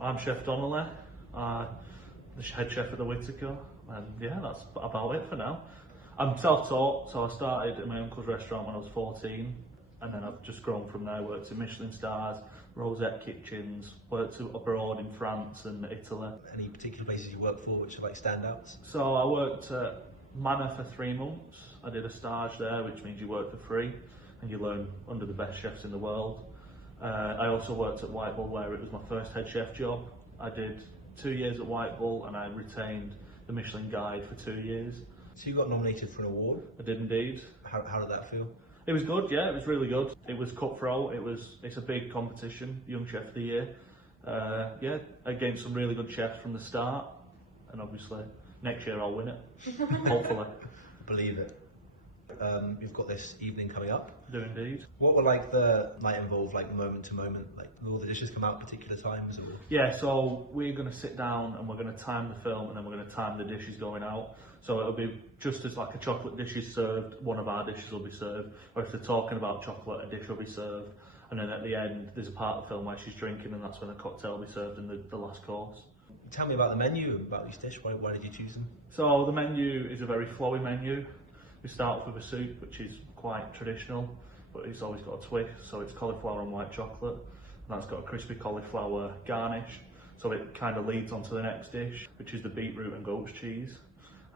I'm Chef Donnelly, the head chef at the Whittaker, and yeah, that's about it for now. I'm self-taught, so I started at my uncle's restaurant when I was 14, and then I've just grown from there. Worked in Michelin stars, Rosette kitchens, worked abroad in France and Italy. Any particular places you work for which are like standouts? So I worked at Manor for 3 months. I did a stage there, which means you work for free and you learn under the best chefs in the world. I also worked at White Bull, where it was my first head chef job. I did 2 years at White Bull and I retained the Michelin Guide for 2 years. So you got nominated for an award? I did indeed. How did that feel? It was good, yeah, it was really good. It was cutthroat, it's a big competition, Young Chef of the Year. Yeah, against some really good chefs from the start, and obviously next year I'll win it, hopefully. Believe it. You've got this evening coming up. I do indeed. What will like the night involve, like moment to moment? Like will all the dishes come out at particular times? Or? Yeah, so we're going to sit down and we're going to time the film, and then we're going to time the dishes going out. So it'll be just as like a chocolate dish is served, one of our dishes will be served, or if they're talking about chocolate, a dish will be served, and then at the end there's a part of the film where she's drinking, and that's when a cocktail will be served in the last course. Tell me about the menu, about this dish. Why did you choose them? So the menu is a very flowy menu. We start off with a soup, which is quite traditional, but it's always got a twist. So it's cauliflower and white chocolate, and that's got a crispy cauliflower garnish. So it kind of leads on to the next dish, which is the beetroot and goat's cheese.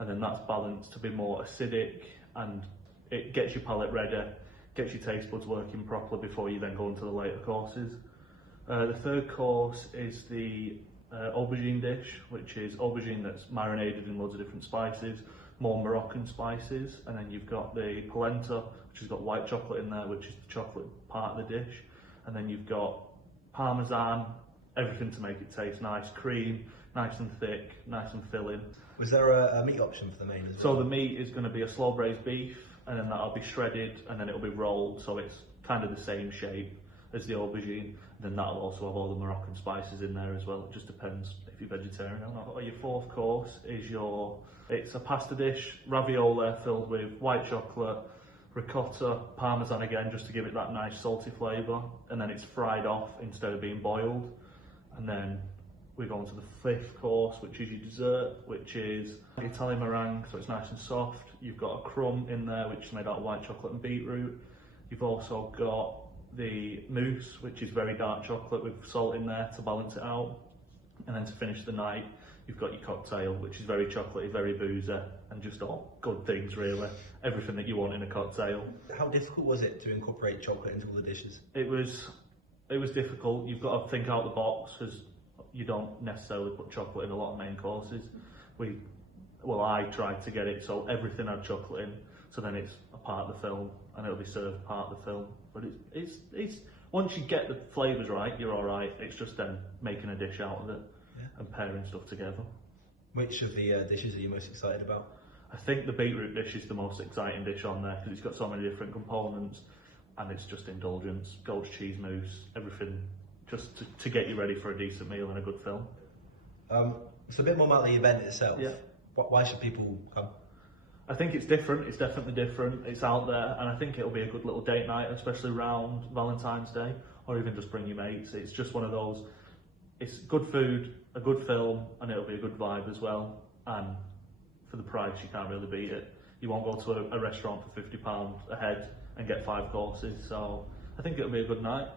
And then that's balanced to be more acidic, and it gets your palate ready, gets your taste buds working properly before you then go into the later courses. The third course is the aubergine dish, which is aubergine that's marinated in loads of different spices, more Moroccan spices, and then you've got the polenta, which has got white chocolate in there, which is the chocolate part of the dish, and then you've got parmesan, everything to make it taste nice, cream, nice and thick, nice and filling. Was there a meat option for the main as well? So the meat is going to be a slow braised beef, and then that'll be shredded, and then it'll be rolled, so it's kind of the same shape as the aubergine. And then that'll also have all the Moroccan spices in there as well. It just depends if you're vegetarian or not. Your fourth course is it's a pasta dish, ravioli filled with white chocolate, ricotta, parmesan again, just to give it that nice salty flavour, and then it's fried off instead of being boiled. And then we go on to the fifth course, which is your dessert, which is Italian meringue, so it's nice and soft. You've got a crumb in there, which is made out of white chocolate and beetroot. You've also got the mousse, which is very dark chocolate with salt in there to balance it out. And then to finish the night, you've got your cocktail, which is very chocolatey, very boozy, and just all good things really. Everything that you want in a cocktail. How difficult was it to incorporate chocolate into all the dishes? It was difficult. You've got to think out the box, because you don't necessarily put chocolate in a lot of main courses. I tried to get it so everything had chocolate in, so then it's a part of the film and it'll be served part of the film. But it's once you get the flavours right, you're all right. It's just then making a dish out of it, yeah, and pairing stuff together. Which of the dishes are you most excited about? I think the beetroot dish is the most exciting dish on there, because it's got so many different components, and it's just indulgence, goat's cheese mousse, everything, just to get you ready for a decent meal and a good film. So a bit more about the event itself. Yeah. Why should people come? I think it's different, it's definitely different, it's out there, and I think it'll be a good little date night, especially around Valentine's Day, or even just bring your mates. It's just one of those, it's good food, a good film, and it'll be a good vibe as well, and for the price you can't really beat it. You won't go to a restaurant for £50 a head and get 5 courses, so I think it'll be a good night.